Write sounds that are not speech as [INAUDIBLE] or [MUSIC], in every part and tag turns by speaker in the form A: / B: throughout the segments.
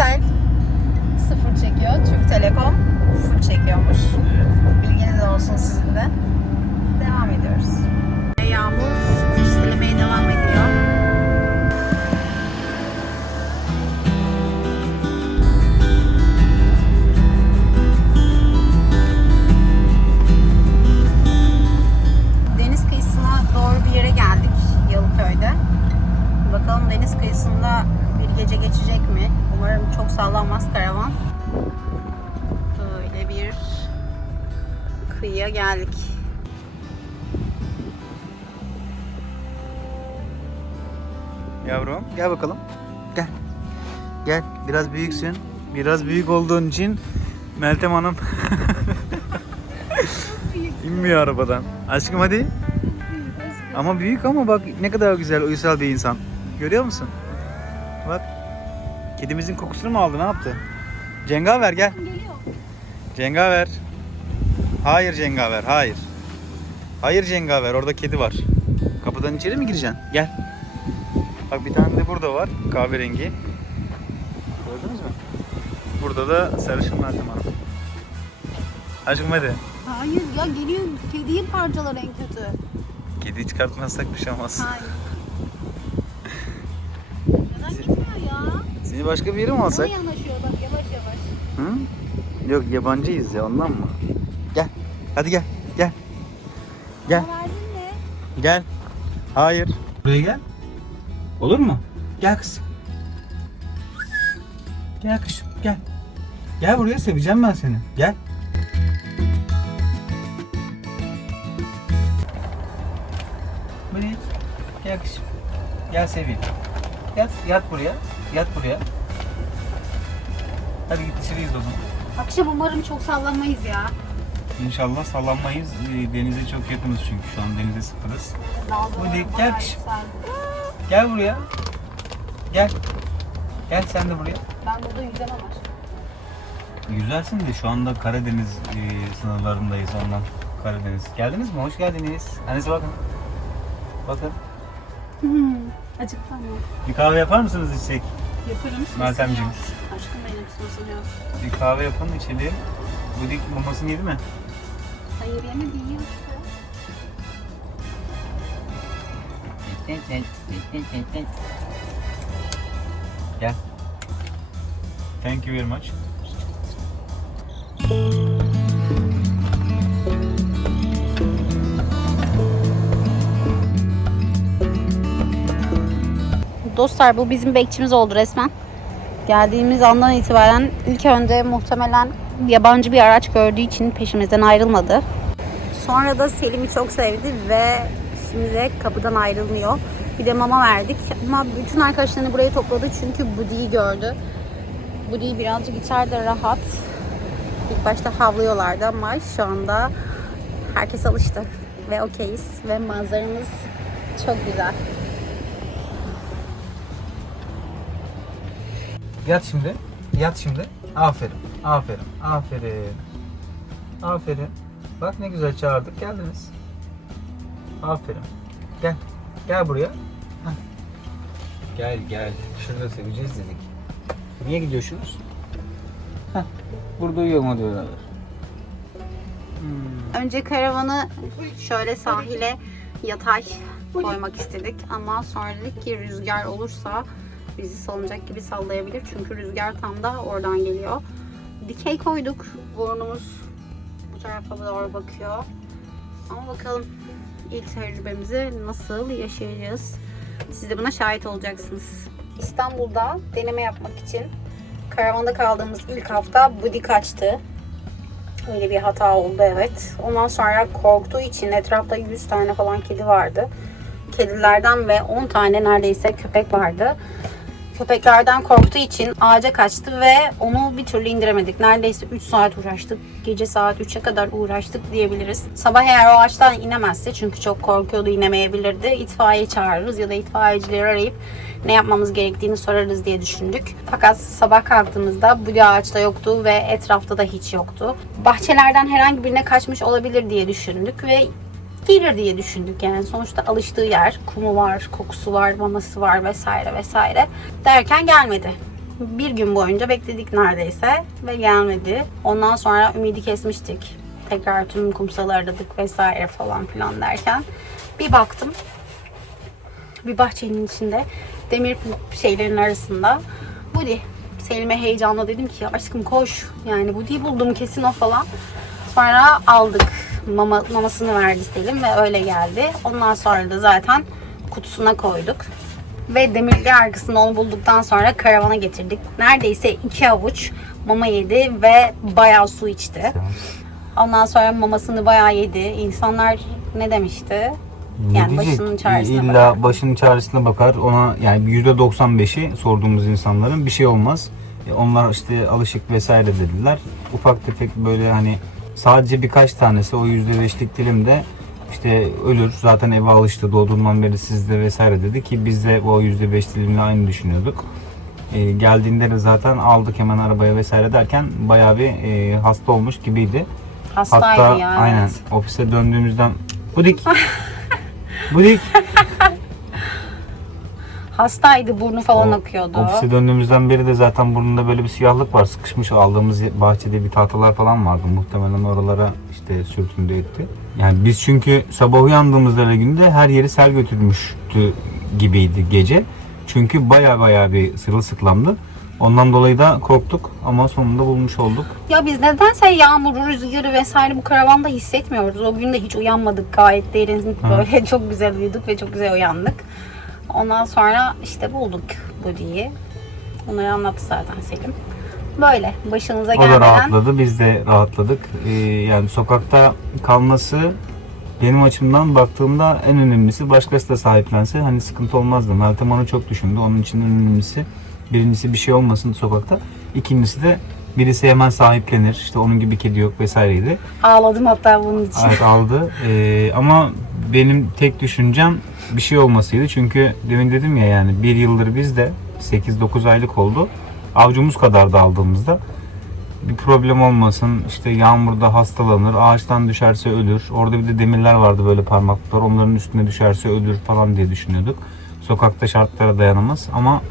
A: sen sıfır çekiyor. Türk Telekom full çekiyormuş. Bilginiz olsun sizin de. Devam ediyoruz. Yağmur silemeye devam ediyor. Deniz kıyısına doğru bir yere geldik Yalıköy'de. Bakalım deniz kıyısında bir gece geçecek mi? Umarım çok sallanmaz karavan. Böyle bir kıyıya geldik.
B: Yavrum gel bakalım. Gel. Gel. Biraz büyüksün. Biraz büyük olduğun için Meltem Hanım [LAUGHS] inmiyor arabadan. Aşkım hadi. Ama büyük ama bak ne kadar güzel uysal bir insan. Görüyor musun? Bak. Kedimizin kokusunu mu aldı? Ne yaptı? Cengaver gel. Cengaver. Hayır Cengaver, hayır. Hayır Cengaver, orada kedi var. Kapıdan içeri mi gireceksin? Gel. Bak bir tane de burada var, kahverengi. Gördünüz mü? Burada da sarışın Meltem Hanım. Aşkım hadi.
A: Hayır ya geliyor kediyi parçalar en kötü.
B: Kediyi çıkartmazsak bir şey olmaz.
A: Hayır.
B: Seni başka bir yere mi alsak?
A: yanaşıyor bak yavaş yavaş.
B: Hı? Yok yabancıyız ya ondan mı? Gel. Hadi gel. Gel. Gel.
A: Mi?
B: Gel. Hayır. Buraya gel. Olur mu? Gel kızım. Gel kızım gel. Gel buraya seveceğim ben seni. Gel. Buraya. Gel kızım. Gel seveyim. Yat, yat buraya. Yat buraya. Hadi git o zaman.
A: Akşam umarım çok sallanmayız ya.
B: İnşallah sallanmayız. Ee, Denize çok yakınız çünkü şu an denize sıfırız.
A: Dalgalar
B: gel
A: bayağı
B: kızım.
A: yükseldi.
B: Gel buraya. Gel. Gel sen de buraya.
A: Ben burada yüzemem aşkım.
B: Güzelsin de şu anda Karadeniz e, sınırlarındayız ondan. Karadeniz. Geldiniz mi? Hoş geldiniz. Annesi bakın. Bakın.
A: Hmm. Acıktı ama.
B: Bir kahve yapar mısınız içsek?
A: Yaparım.
B: Meltemciğim.
A: Aşkım benim ısınsınıyor.
B: Bir kahve yapın içelim. Budik mamasını yedi mi?
A: Hayır yemedi yiyor işte.
B: Gel. Thank you very much.
A: Dostlar bu bizim bekçimiz oldu resmen. Geldiğimiz andan itibaren ilk önce muhtemelen yabancı bir araç gördüğü için peşimizden ayrılmadı. Sonra da Selim'i çok sevdi ve şimdi de kapıdan ayrılmıyor. Bir de mama verdik ama bütün arkadaşlarını buraya topladı çünkü Budi'yi gördü. Budi birazcık içeride rahat. İlk başta havlıyorlardı ama şu anda herkes alıştı ve okeyiz ve manzaramız çok güzel.
B: Yat şimdi. Yat şimdi. Aferin. Aferin. Aferin. Aferin. Bak ne güzel çağırdık. Geldiniz. Aferin. Gel. Gel buraya. Hah. Gel gel. Şurada seveceğiz dedik. Niye gidiyorsunuz? Hah. Burada uyuyor mu diyorlar. Hmm.
A: Önce karavanı şöyle sahile yatay koymak istedik ama sonra dedik ki rüzgar olursa bizi salıncak gibi sallayabilir çünkü rüzgar tam da oradan geliyor. Dikey koyduk. Burnumuz bu tarafa doğru bakıyor. Ama bakalım ilk tecrübemizi nasıl yaşayacağız. Siz de buna şahit olacaksınız. İstanbul'da deneme yapmak için karavanda kaldığımız ilk hafta Budi kaçtı. Öyle bir hata oldu evet. Ondan sonra korktuğu için etrafta 100 tane falan kedi vardı. Kedilerden ve 10 tane neredeyse köpek vardı. Köpeklerden korktuğu için ağaca kaçtı ve onu bir türlü indiremedik. Neredeyse 3 saat uğraştık. Gece saat 3'e kadar uğraştık diyebiliriz. Sabah eğer o ağaçtan inemezse çünkü çok korkuyordu inemeyebilirdi. İtfaiye çağırırız ya da itfaiyecileri arayıp ne yapmamız gerektiğini sorarız diye düşündük. Fakat sabah kalktığımızda bu ağaçta yoktu ve etrafta da hiç yoktu. Bahçelerden herhangi birine kaçmış olabilir diye düşündük ve gelir diye düşündük yani. Sonuçta alıştığı yer kumu var kokusu var maması var vesaire vesaire. Derken gelmedi. Bir gün boyunca bekledik neredeyse ve gelmedi. Ondan sonra ümidi kesmiştik. Tekrar tüm kumsalı aradık vesaire falan filan derken. Bir baktım. Bir bahçenin içinde demir şeylerin arasında. Budi Selim'e heyecanla dedim ki aşkım koş. Yani Budi'yi buldum kesin o falan sonra aldık Mama, mamasını verdi Selim ve öyle geldi ondan sonra da zaten kutusuna koyduk Ve demirli arkasında onu bulduktan sonra karavana getirdik. Neredeyse iki avuç mama yedi ve bayağı su içti. Ondan sonra mamasını bayağı yedi. İnsanlar ne demişti? Yani başının çaresine
B: İlla
A: bakar.
B: başının çaresine bakar. Ona yani %95'i sorduğumuz insanların bir şey olmaz. E, Onlar işte alışık vesaire dediler. Ufak tefek böyle hani sadece birkaç tanesi o %5'lik dilimde işte ölür. Zaten eve alıştı doğduğundan beri sizde vesaire dedi ki biz de o %5 dilimle aynı düşünüyorduk. E, geldiğinde de zaten aldık hemen arabaya vesaire derken bayağı bir e, hasta olmuş gibiydi.
A: Hastaydı
B: Hatta
A: ya.
B: aynen ofise döndüğümüzden Budik. Budik. [LAUGHS]
A: Hastaydı burnu falan
B: O-
A: akıyordu.
B: Ofise döndüğümüzden beri de zaten burnunda böyle bir siyahlık var. Sıkışmış aldığımız bahçede bir tahtalar falan vardı. Muhtemelen oralara işte sürtündü etti. Yani biz çünkü sabah uyandığımızda öyle günde her yeri sel götürmüştü gibiydi gece. Çünkü baya baya bir sırılsıklamdı. Ondan dolayı da korktuk ama sonunda bulmuş olduk.
A: Ya biz nedense yağmuru, rüzgarı vesaire bu karavanda hissetmiyoruz. O gün de hiç uyanmadık. Gayet derin böyle [LAUGHS] çok güzel uyuduk ve çok güzel uyandık. Ondan sonra işte bulduk bu diye. Onları anlattı zaten Selim. Böyle başınıza
B: O da
A: gelmeden
B: rahatladı, biz de rahatladık. Ee, yani sokakta kalması benim açımdan baktığımda en önemlisi başkası da sahiplense hani sıkıntı olmazdı. Meltem onu çok düşündü. Onun için en önemlisi birincisi bir şey olmasın sokakta. İkincisi de birisi hemen sahiplenir. İşte onun gibi kedi yok vesaireydi.
A: ağladım hatta bunun için.
B: Evet aldı. Ee, ama benim tek düşüncem bir şey olmasıydı. Çünkü demin dedim ya yani bir yıldır biz de 8-9 aylık oldu. Avcumuz kadar da aldığımızda bir problem olmasın. İşte yağmurda hastalanır, ağaçtan düşerse ölür. Orada bir de demirler vardı böyle parmaklıklar. Onların üstüne düşerse ölür falan diye düşünüyorduk. Sokakta şartlara dayanamaz ama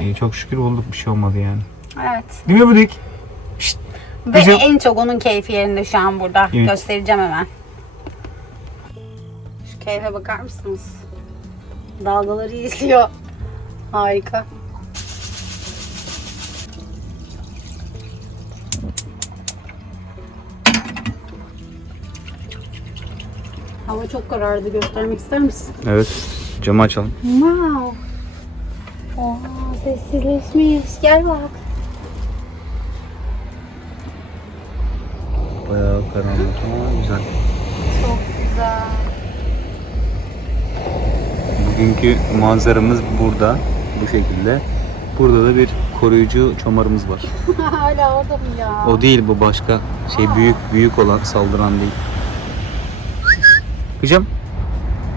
B: e, çok şükür bulduk bir şey olmadı yani.
A: Evet.
B: Değil mi Budik?
A: Ve
B: Hocam-
A: en çok onun keyfi yerinde şu an burada.
B: Evet.
A: Göstereceğim hemen. Keyfe bakar mısınız? Dalgaları izliyor. Harika. Hava çok karardı. Göstermek ister misin?
B: Evet. Camı açalım.
A: Wow. Oha sessizleşmiş. Gel bak.
B: Bayağı karanlık ama güzel. Bugünkü manzaramız burada. Bu şekilde. Burada da bir koruyucu çomarımız var. [LAUGHS]
A: Hala orada mı ya?
B: O değil bu başka. Şey büyük büyük olan saldıran değil. Kızım.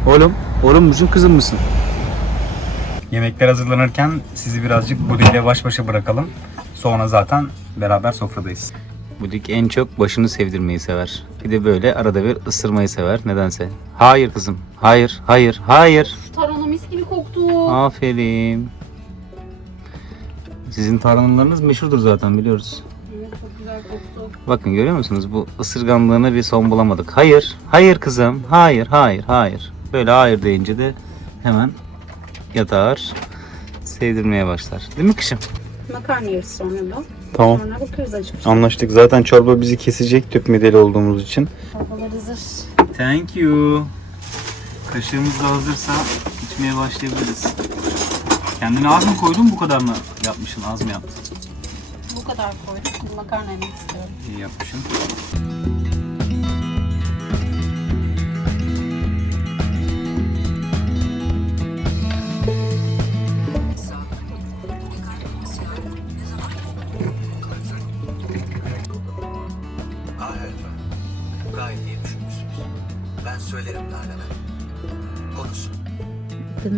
B: Oğlum. Oğlum musun kızım mısın? Yemekler hazırlanırken sizi birazcık Budik ile baş başa bırakalım. Sonra zaten beraber sofradayız. Budik en çok başını sevdirmeyi sever. Bir de böyle arada bir ısırmayı sever nedense. Hayır kızım. Hayır, hayır, hayır.
A: Tarhana mis gibi koktu.
B: Aferin. Sizin tarhanalarınız meşhurdur zaten biliyoruz.
A: Evet çok güzel koktu.
B: Bakın görüyor musunuz? Bu ısırganlığına bir son bulamadık. Hayır, hayır kızım. Hayır, hayır, hayır. Böyle hayır deyince de hemen yatar. Sevdirmeye başlar. Değil mi kışım?
A: Makarna yeriz sonra da.
B: Tamam.
A: Sonra bakarız acıkmış.
B: Anlaştık. Zaten çorba bizi kesecek tüp mideli olduğumuz için.
A: Çorbalar hazır.
B: Thank you. Kaşığımız da hazırsa içmeye başlayabiliriz. Kendine az mı koydun bu kadar mı yapmışsın? Az mı yaptın?
A: Bu kadar koyduk. Şimdi makarna yemek istiyorum.
B: İyi yapmışsın.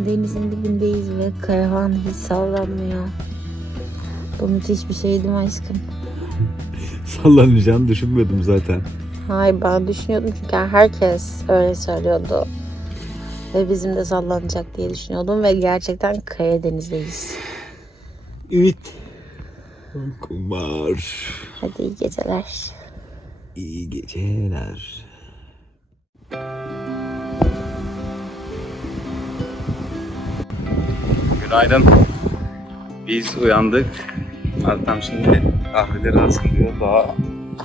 C: Denizin dibindeyiz ve karavan hiç sallanmıyor. Bu müthiş bir şey değil mi aşkım? [LAUGHS]
B: Sallanacağını düşünmedim zaten.
C: Hayır ben düşünüyordum çünkü herkes öyle söylüyordu. Ve bizim de sallanacak diye düşünüyordum ve gerçekten Karadeniz'deyiz.
B: Evet. Kumar.
C: Hadi iyi geceler.
B: İyi geceler. Günaydın. Biz uyandık. Meltem şimdi kahveleri hazırlıyor. Daha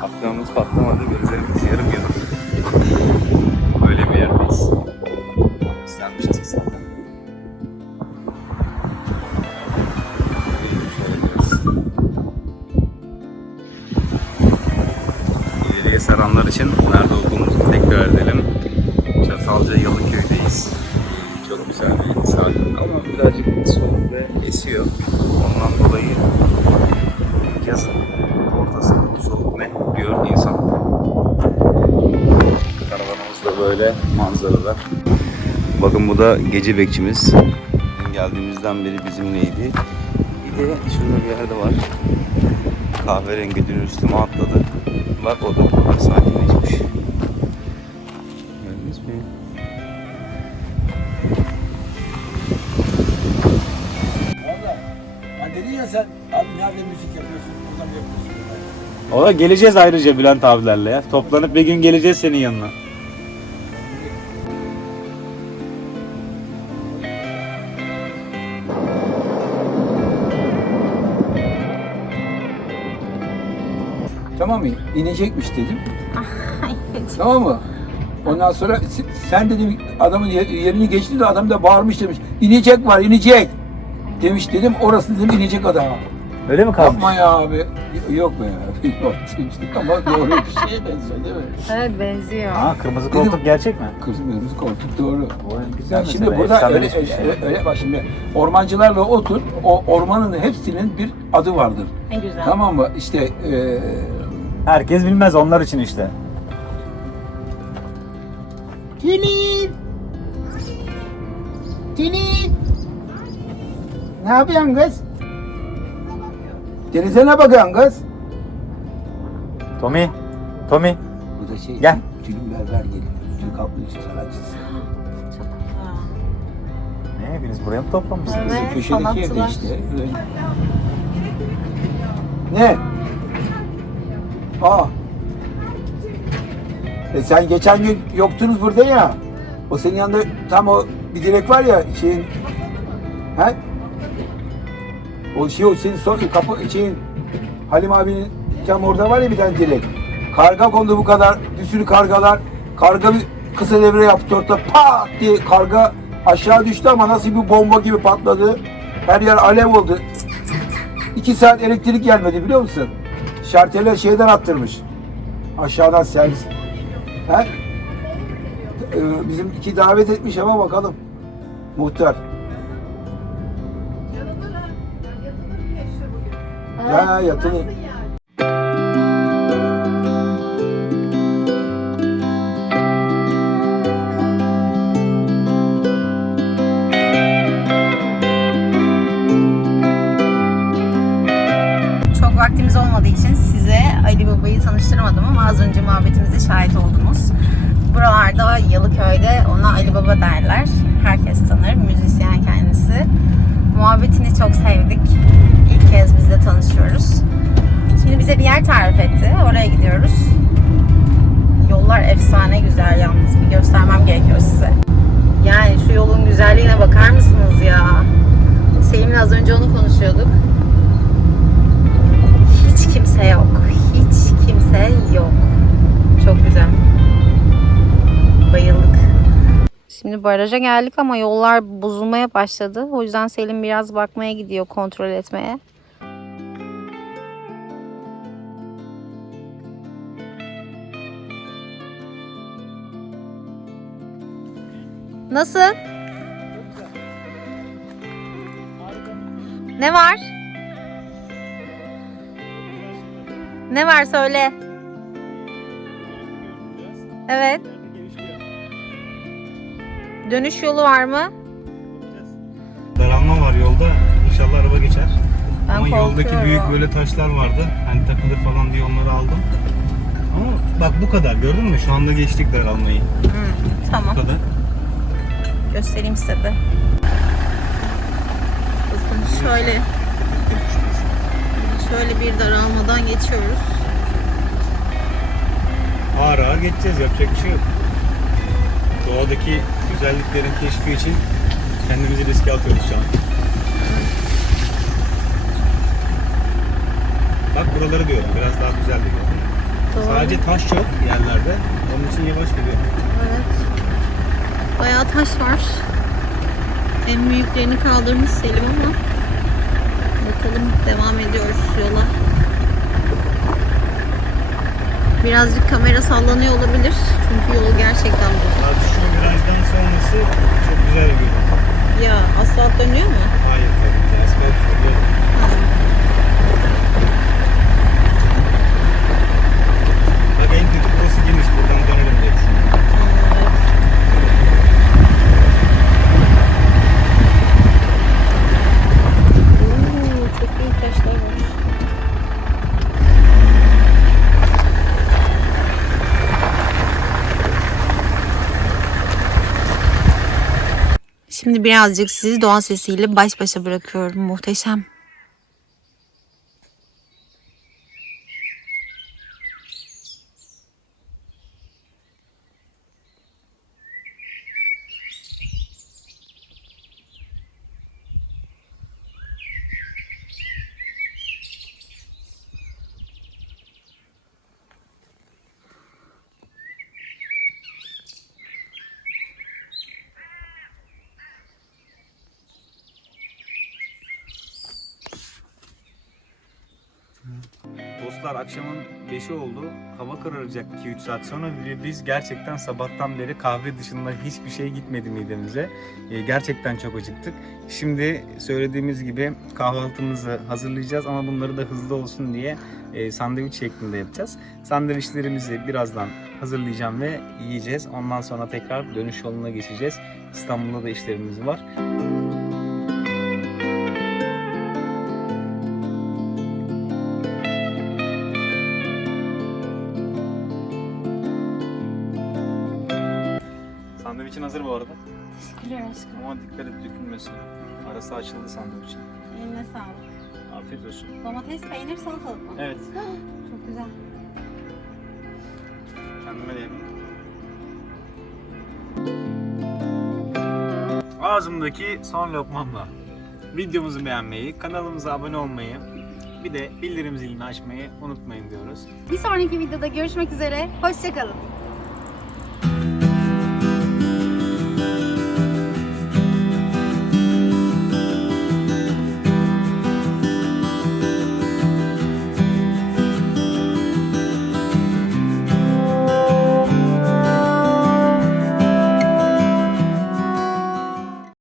B: kafamız patlamadı. Gözlerimiz yarım yarım. Böyle bir yerdeyiz. İstenmiştik zaten. İleriye saranlar için nerede olduğumuzu tekrar edelim. Çatalca Yalıköy'deyiz. Güzel bir sahil ama birazcık soğuk ve esiyor. Ondan dolayı yazın ortasında soğuk ne diyor insan. Karavanımız da böyle manzarada. Bakın bu da gece bekçimiz. Geldiğimizden beri bizimleydi. Bir de şurada bir yerde var. Kahverengi dün üstüme atladı. Bak o da burada
D: sen abi nerede müzik yapıyorsun, burada mı yapıyorsun?
B: O da geleceğiz ayrıca Bülent abilerle ya. Toplanıp bir gün geleceğiz senin yanına.
D: Tamam mı? İnecekmiş dedim. tamam mı? Ondan sonra sen dedim adamın ye- yerini geçti de adam da bağırmış demiş. İnecek var, inecek. Demiş dedim. Orası dedim inecek adam.
B: Öyle mi
D: Yapma ya abi. Yok be ya. [LAUGHS] Yok demiştik ama doğru bir şeye benziyor değil mi?
C: Evet benziyor.
B: Ha kırmızı
D: Dedim-
B: koltuk gerçek mi?
D: Kızmıyoruz koltuk doğru.
B: güzel
D: Ya şimdi burada öyle,
B: efsaneleşmiş
D: öyle,
B: ya.
D: öyle bak şimdi ormancılarla otur. O ormanın hepsinin bir adı vardır.
A: Ne güzel.
D: Tamam mı? İşte eee
B: Herkes bilmez onlar için işte.
D: Tülin! Tülin! Ne yapıyorsun kız? Denize ne bakıyorsun kız?
B: Tommy, Tommy
D: Bu da şey,
B: Gel.
D: Tülin Berber geliyor. Türk halk müziği sanatçısı.
B: ne hepiniz buraya mı toplanmışsınız?
A: Evet,
D: Köşedeki evde
A: sanatçılar.
D: işte. Ne? Aa. E sen geçen gün yoktunuz burada ya. O senin yanında tam o bir direk var ya şeyin. He? O şey o senin son kapı şeyin Halim abinin tam orada var ya bir tane direk. Karga kondu bu kadar bir sürü kargalar. Karga bir kısa devre yaptı orada pat diye karga aşağı düştü ama nasıl bir bomba gibi patladı. Her yer alev oldu. İki saat elektrik gelmedi biliyor musun? Şarteler şeyden attırmış. Aşağıdan servis. He? Ee, bizim iki davet etmiş ama bakalım. Muhtar. Ya yatılı.
A: Çok vaktimiz olmadığı için size Ali Baba'yı tanıştıramadım ama az önce muhabbetimize şahit oldunuz. Buralarda Yalıköy'de ona Ali Baba derler. Herkes tanır. Müzisyen kendisi. Muhabbetini çok sevdik. Kez biz de tanışıyoruz. Şimdi bize bir yer tarif etti. Oraya gidiyoruz. Yollar efsane güzel yalnız. Bir göstermem gerekiyor size. Yani şu yolun güzelliğine bakar mısınız ya? Selim'le az önce onu konuşuyorduk. Hiç kimse yok. Hiç kimse yok. Çok güzel. Bayıldık. Şimdi baraja geldik ama yollar bozulmaya başladı. O yüzden Selim biraz bakmaya gidiyor, kontrol etmeye. Nasıl? Ne var? Ne var söyle. Evet. Dönüş yolu var mı?
B: Daralma var yolda. İnşallah araba geçer.
A: Ben
B: Ama yoldaki
A: korkuyorum.
B: büyük böyle taşlar vardı. Hani takılır falan diye onları aldım. Ama bak bu kadar gördün mü? Şu anda geçtik daralmayı.
A: Hı, tamam.
B: Bu kadar.
A: Göstereyim size de. Bakın şöyle. Şöyle bir daralmadan geçiyoruz.
B: Ağır ağır geçeceğiz. Yapacak bir şey yok. Doğadaki güzelliklerin keşfi için kendimizi riske atıyoruz şu an. Bak buraları diyorum. Biraz daha güzel diyor.
A: Doğru.
B: Sadece taş çok yerlerde. Onun için yavaş gidiyor.
A: Evet. Bayağı taş var. En büyüklerini kaldırmış Selim ama bakalım devam ediyoruz yola. Birazcık kamera sallanıyor olabilir. Çünkü yol gerçekten bozuk.
B: Şu virajdan sonrası çok güzel bir görüntü.
A: Ya asfalt dönüyor mu?
B: Hayır tabii ki. Asfalt burada. Bak en kötü burası geniş. Buradan dönelim diye düşünüyorum.
A: Oo, çok iyi taşlar var.
C: Şimdi birazcık sizi doğa sesiyle baş başa bırakıyorum. Muhteşem.
B: Dostlar akşamın 5'i oldu. Hava kararacak 2-3 saat sonra ve biz gerçekten sabahtan beri kahve dışında hiçbir şey gitmedi midemize. Ee, gerçekten çok acıktık. Şimdi söylediğimiz gibi kahvaltımızı hazırlayacağız ama bunları da hızlı olsun diye e, sandviç şeklinde yapacağız. Sandviçlerimizi birazdan hazırlayacağım ve yiyeceğiz. Ondan sonra tekrar dönüş yoluna geçeceğiz. İstanbul'da da işlerimiz var. Sandviçin
A: aşkım.
B: Ama dikkat et dökülmesin. Arası açıldı sandviçin.
A: Eline sağlık.
B: Afiyet olsun.
A: Domates, peynir, salatalık mı?
B: Evet. [GASPS]
A: Çok güzel.
B: Kendime de yedim. Ağzımdaki son lokmamla videomuzu beğenmeyi, kanalımıza abone olmayı, bir de bildirim zilini açmayı unutmayın diyoruz.
A: Bir sonraki videoda görüşmek üzere. Hoşçakalın.